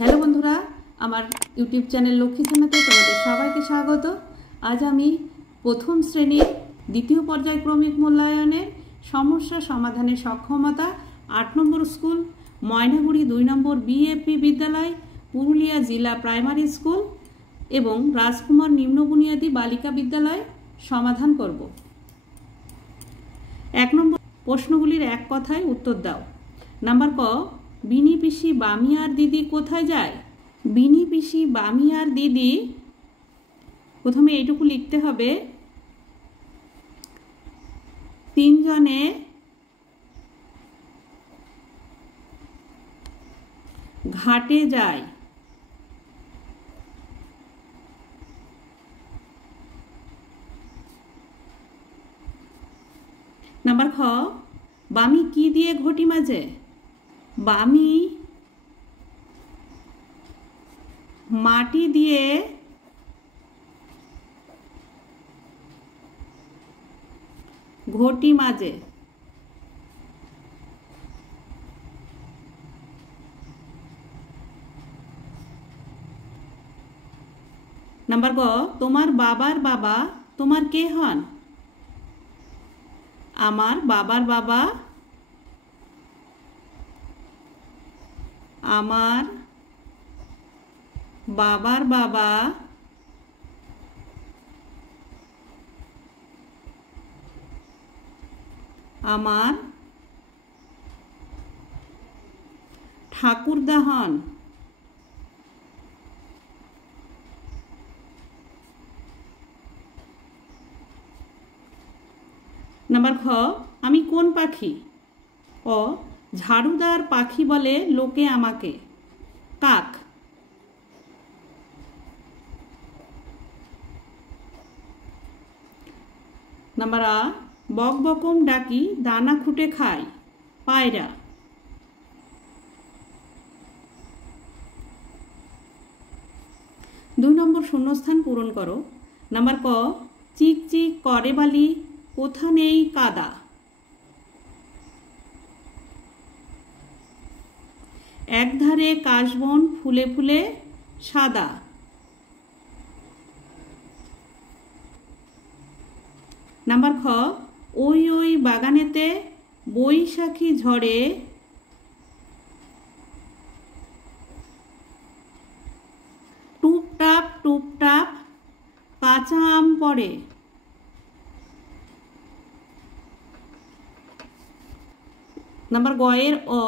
Hello বন্ধুরা, আমার YouTube channel Lakshmi ছানাতে তোমাদের সবাইকে স্বাগত। আজ আমি প্রথম শ্রেণীর দ্বিতীয় পর্যায়ক্রমিক মূল্যায়নের সমস্যা সমাধানের সক্ষমতা ৮ নম্বর স্কুল ময়নাগুড়ি ২ নম্বর বিএপি বিদ্যালয়, পুরুলিয়া জেলা প্রাইমারি স্কুল এবং রাজকুমার নিম্ন বুনিয়াদী বালিকা বিদ্যালয় সমাধান করব। ১ নম্বর প্রশ্নগুলির এক কথায় উত্তর দাও। নাম্বার ক, বিনি পিসি বামিয়ার দিদি কোথায় যায়? বিনি পিসি বামিয়ার দিদি, প্রথমে এইটুকু লিখতে হবে, তিনজনে ঘাটে যায়। নাম্বার খ, বামি কি দিয়ে ঘটি মাজে? বামি মাটি দিয়ে ঘটি মাজে। নাম্বার গ, তোমার বাবার বাবা তোমার কে হন? আমার বাবার বাবা আমার বাবার বাবা আমার ঠাকুরদা হন। নাম্বার খ, আমি কোন পাখি? ও, ঝাড়ুদার পাখি বলে লোকে আমাকে। কাক। নাম্বার আ, বক বকম ডাকি দানা খুঁটে খাই। পায়রা। দুই নম্বর শূন্যস্থান পূরণ করো। নাম্বার ক, চিক চিক করে বালি কোথা নেই কাদা। একধারে কাশবন ফুলে ফুলে সাদা। নাম্বার খ, ওই ওই বাগানেতে বৈশাখী ঝড়ে টুপটাপ টুপটাপ কাঁচা আম পড়ে। নাম্বার গ এর অ,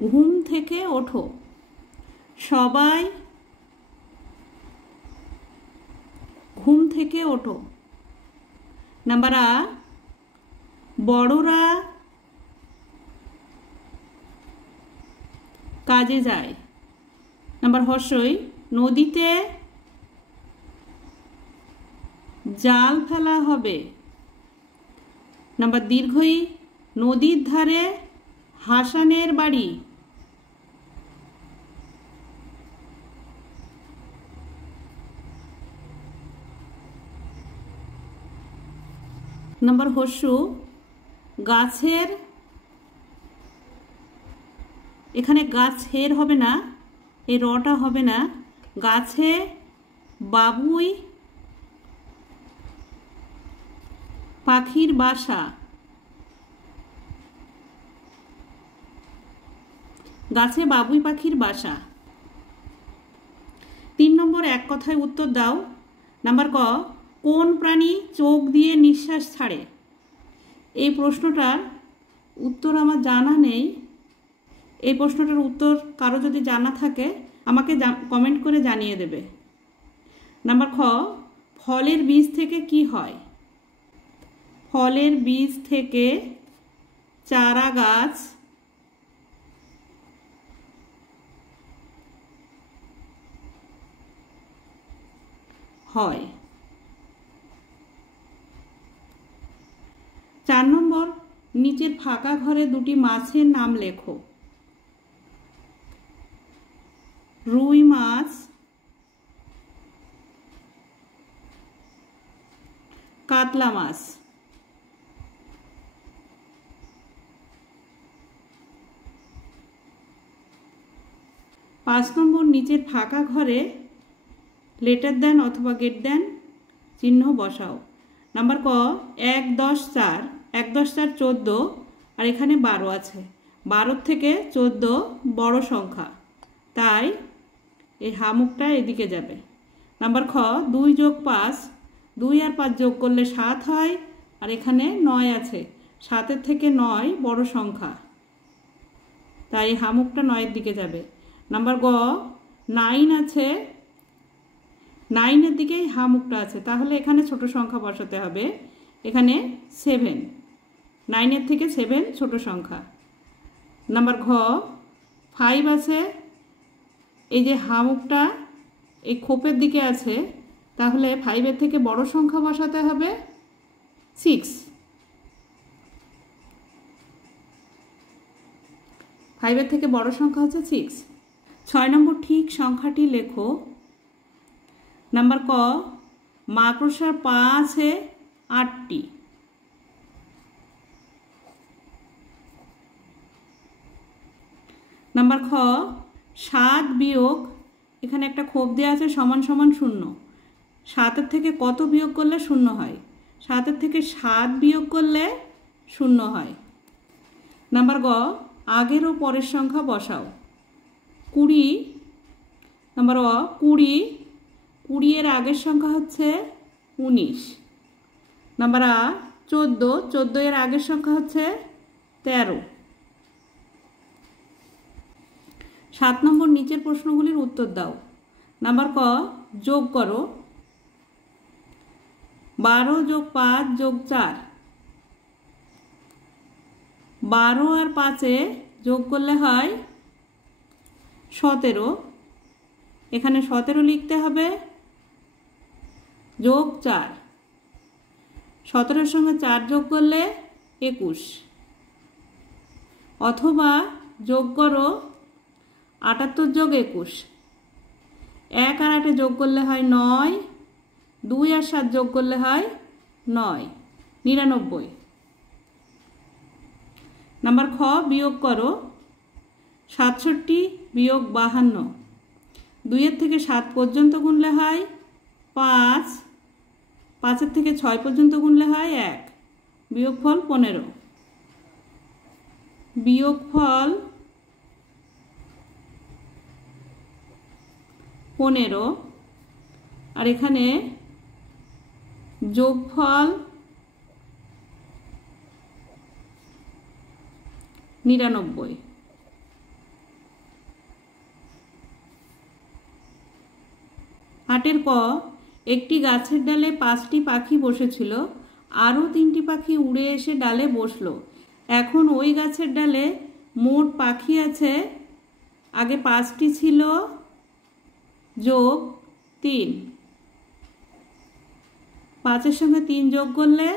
ঘুম থেকে ওঠো। সবাই ঘুম থেকে ওঠো। নাম্বার আ, বড়রা কাজে যায়। নাম্বার হর্ষই, নদীতে জাল ফেলা হবে। নাম্বার দীর্ঘই, নদীর ধারে হাসানের বাড়ি। নাম্বার হর্ষু, গাছের, এখানে গাছের হবে না, এই রটা হবে না, গাছে বাবুই পাখির বাসা। গাছে বাবুই পাখির বাসা। ৩ নম্বর এক কথায় উত্তর দাও। নাম্বার ক, কোন প্রাণী চোখ দিয়ে নিঃশ্বাস ছাড়ে? এই প্রশ্নটার উত্তর আমার জানা নেই। এই প্রশ্নটার উত্তর কারো যদি জানা থাকে আমাকে কমেন্ট করে জানিয়ে দেবে। নাম্বার খ, ফলের বীজ থেকে কি হয়? ফলের বীজ থেকে চারা গাছ হয়। ৪ নম্বর, নিচের ফাঁকা ঘরে দুটি মাছের নাম লেখো। রুই মাছ, কাতলা মাছ। 5 নম্বর নিচের ফাঁকা ঘরে লেটার দেন অথবা গেট দেন চিহ্ন বসাও। নাম্বার ক 1 10 4, 1 10 4 14 আর এখানে 12 আছে। 12 থেকে 14 বড় সংখ্যা, তাই এই হামুকটা এদিকে যাবে। নাম্বার খ 2 যোগ 5, 2 আর 5 যোগ করলে 7 হয় আর এখানে 9 আছে। 7-এর থেকে 9 বড় সংখ্যা, তাই হামুকটা 9-এর দিকে যাবে। নাম্বার গ 9 আছে, 9-এর দিকেই হামুকটা আছে, তাহলে এখানে ছোট সংখ্যা বসাতে হবে। এখানে 7, 9-এর থেকে 7 ছোট সংখ্যা। নাম্বার ঘ 5 আছে, এই যে হামুকটা এই খোপের দিকে আছে, তাহলে 5-এর থেকে বড় সংখ্যা বসাতে হবে 6। 5-এর থেকে বড় সংখ্যা হচ্ছে 6। 6 নম্বর ঠিক সংখ্যাটি লেখো। নাম্বার ক মাকড়সার পা আছে 8টি। নাম্বার খ 7 বিয়োগ, এখানে একটা খোপ দেওয়া আছে সমান সমান 0। 7-এর থেকে কত বিয়োগ করলে 0 হয়? 7-এর থেকে 7 বিয়োগ করলে 0 হয়। নাম্বার গ আগের ও পরের সংখ্যা বসাও। 20, নাম্বার অ 20, 20 এর আগের সংখ্যা হচ্ছে 19। নাম্বার আ 14, 14 এর আগের সংখ্যা হচ্ছে 13। 7 নম্বর নিচের প্রশ্নগুলির উত্তর দাও। নাম্বার ক যোগ করো। 12 যোগ 5 যোগ 4, 12 আর 5-এ যোগ করলে হয় 17। এখানে 17 লিখতে হবে, যোগ 4, 17-এর সঙ্গে 4 যোগ করলে 21। অথবা যোগ করো 78 যোগ 21, 1 আর 8-এ যোগ করলে হয় 9, 2 আর 7 যোগ করলে হয় 9, 99। নাম্বার খ বিয়োগ করো। 67 বিয়োগ 52, 2-এর থেকে 7 পর্যন্ত গুনলে হয় 5, 5-এর থেকে 6 পর্যন্ত গুনলে হয় 1, বিয়োগফল 15। বিয়োগফল 15 আর এখানে যোগফল 99। 8-এর ক একটি গাছের ডালে 5টি পাখি বসেছিল, আরও 3টি পাখি উড়ে এসে ডালে বসলো। এখন ওই গাছের ডালে মোট পাখি আছে, আগে 5টি ছিল যোগ 3, 5-এর সঙ্গে 3 যোগ করলে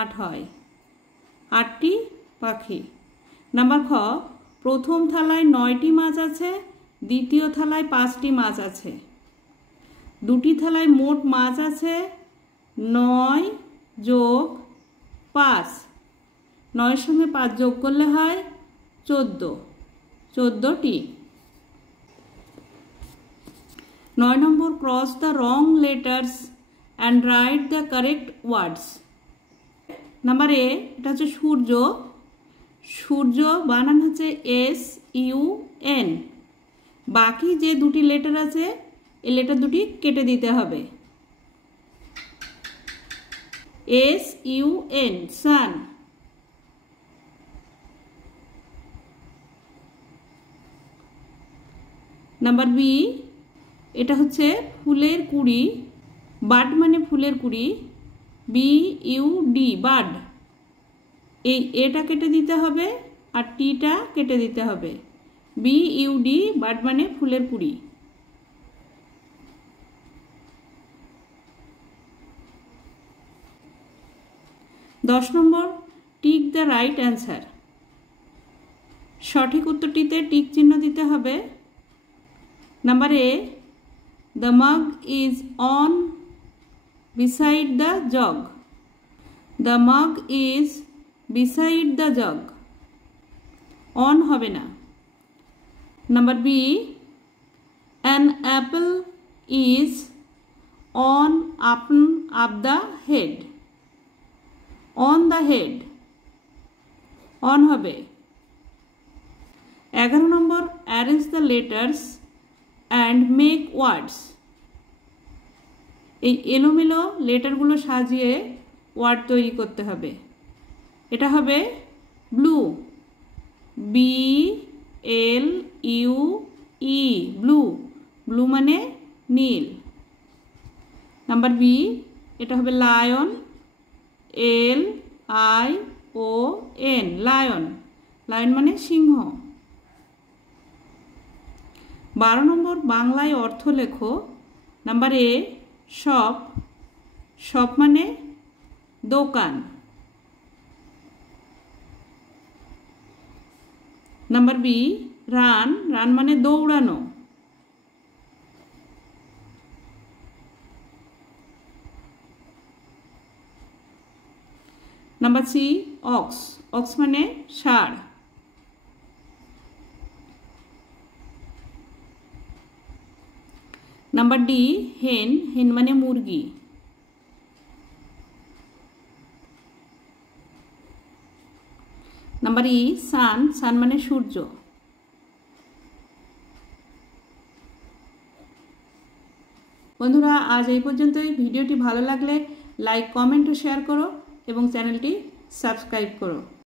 8 হয়, 8টি পাখি। নাম্বার খ প্রথম থালায় 9টি মাছ আছে, দ্বিতীয় থালায় 5টি মাছ আছে। দুটি থালায় মোট মাছ আছে 9 যোগ 5, 9-এর সঙ্গে 5 যোগ করলে হয় 14, 14টি। 9 নম্বর cross the wrong letters and write the correct words. Number A এটা হচ্ছে সূর্য, সূর্য বানান হচ্ছে SUN। বাকি যে দুটি লেটার আছে এই লেটার দুটি কেটে দিতে হবে। SUN সান। নাম্বার বি এটা হচ্ছে ফুলের কুড়ি, বাড মানে ফুলের কুড়ি, BUD বাড। এই এটা কেটে দিতে হবে আর টিটা কেটে দিতে হবে। BUD বাড মানে ফুলের কুড়ি। 10 নম্বর টিক দ্য রাইট অ্যান্সার। সঠিক উত্তরটিতে টিক চিহ্ন দিতে হবে। Number A the mug is on beside the jug. The mug is beside the jug, on হবে না। Number B An apple is on up the head. On the head. On হবে। 11 নম্বর, arrange the letters and make words। এই এলোমেলো লেটারগুলো সাজিয়ে word তৈরি করতে হবে। এটা হবে ব্লু, BLUE, ব্লু। ব্লু মানে নীল। নাম্বার বি, এটা হবে লায়ন, LION, লায়ন। লায়ন মানে সিংহ। 12 নম্বর, বাংলায় অর্থ লেখো। নাম্বার এ, শপ, শপ মানে দোকান। নাম্বার বি, রান, রান মানে দৌড়ানো। নাম্বার সি, অক্স, অক্স মানে ষাঁড়। নাম্বার ডি, হেন, হেন মানে মুরগি। নাম্বার ই, সান, সান মানে সূর্য। বন্ধুরা, আজ এই পর্যন্তই। ভিডিওটি ভালো লাগলে লাইক, কমেন্ট ও শেয়ার করো এবং চ্যানেলটি সাবস্ক্রাইব করো।